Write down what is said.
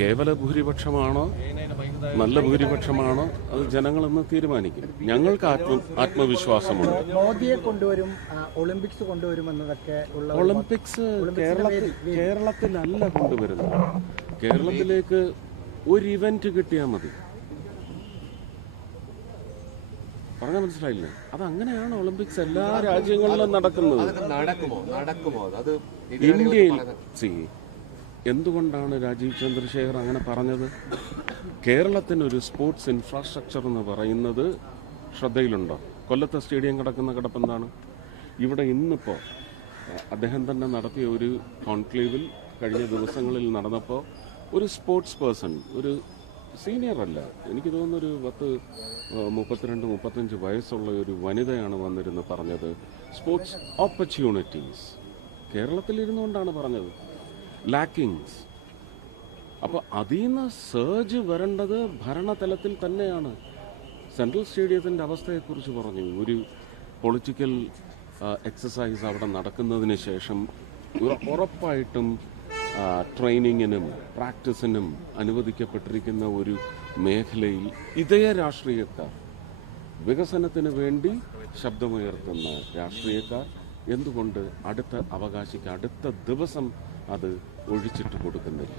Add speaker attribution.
Speaker 1: കേവല ഭൂരിപക്ഷമാണോ? നല്ല ഭൂരിപക്ഷമാണോ? അത് ജനങ്ങളെന്ന് തീരുമാനിക്കും. ഞങ്ങൾക്ക് ആത്മ ആത്മവിശ്വാസമുണ്ട്.
Speaker 2: മോദിയെ കൊണ്ടുവരും ഒളിമ്പിക്സ് കൊണ്ടുവരും എന്നതൊക്കെ
Speaker 1: ഒളിമ്പിക്സ് കേരളത്തിൽ കേരളത്തിലല്ല കൊണ്ടുവരുന്നത്. കേരളത്തിലേക്ക് ഒരു ഇവന്റ് കിട്ടിയാൽ മതി. പറഞ്ഞാൽ മനസ്സിലായില്ല? അത് അങ്ങനെയാണ് ഒളിമ്പിക്സ് എല്ലാ രാജ്യങ്ങളിലും നടക്കുന്നത്.
Speaker 3: നടക്കുമോ? നടക്കുമോ? അത്
Speaker 1: ഇന്ത്യയിൽ സി എന്തുകൊണ്ടാണ് രാജീവ് ചന്ദ്രശേഖർ അങ്ങനെ പറഞ്ഞത്? കേരളത്തിനൊരു സ്പോർട്സ് ഇൻഫ്രാസ്ട്രക്ചർ എന്ന് പറയുന്നത് ശ്രദ്ധയിലുണ്ടോ? കൊല്ലത്തെ സ്റ്റേഡിയം കിടക്കുന്ന കിടപ്പെന്താണ്? ഇവിടെ ഇന്നിപ്പോൾ അദ്ദേഹം തന്നെ നടത്തിയ ഒരു കോൺക്ലേവിൽ കഴിഞ്ഞ ദിവസങ്ങളിൽ നടന്നപ്പോൾ ഒരു സ്പോർട്സ് പേഴ്സൺ ഒരു സീനിയർ അല്ല എനിക്ക് തോന്നുന്നു ഒരു പത്ത് മുപ്പത്തിരണ്ട് മുപ്പത്തഞ്ച് വയസ്സുള്ള ഒരു വനിതയാണ് വന്നിരുന്ന് പറഞ്ഞത് സ്പോർട്സ് ഓപ്പർച്യൂണിറ്റീസ്. കേരളത്തിലിരുന്നുകൊണ്ടാണ് പറഞ്ഞത്. ലാക്കിങ്സ് അപ്പോൾ അതിൽ നിന്ന് സർജ് വരേണ്ടത് ഭരണതലത്തിൽ തന്നെയാണ്. സെൻട്രൽ സ്റ്റേഡിയത്തിന്റെ അവസ്ഥയെക്കുറിച്ച് പറഞ്ഞു. ഒരു പൊളിറ്റിക്കൽ എക്സസൈസ് അവിടെ നടക്കുന്നതിന് ശേഷം ഉറ- ഉറപ്പായിട്ടും ട്രെയിനിങ്ങിനും പ്രാക്ടീസിനും അനുവദിക്കപ്പെട്ടിരിക്കുന്ന ഒരു മേഖലയിൽ ഇതേ രാഷ്ട്രീയക്കാർ വികസനത്തിന് വേണ്ടി ശബ്ദമുയർത്തുന്ന രാഷ്ട്രീയക്കാർ എന്തുകൊണ്ട് അടുത്ത അവകാശിക്ക് അടുത്ത ദിവസം അത് ഒഴിച്ചിട്ട് കൊടുക്കുന്നില്ല?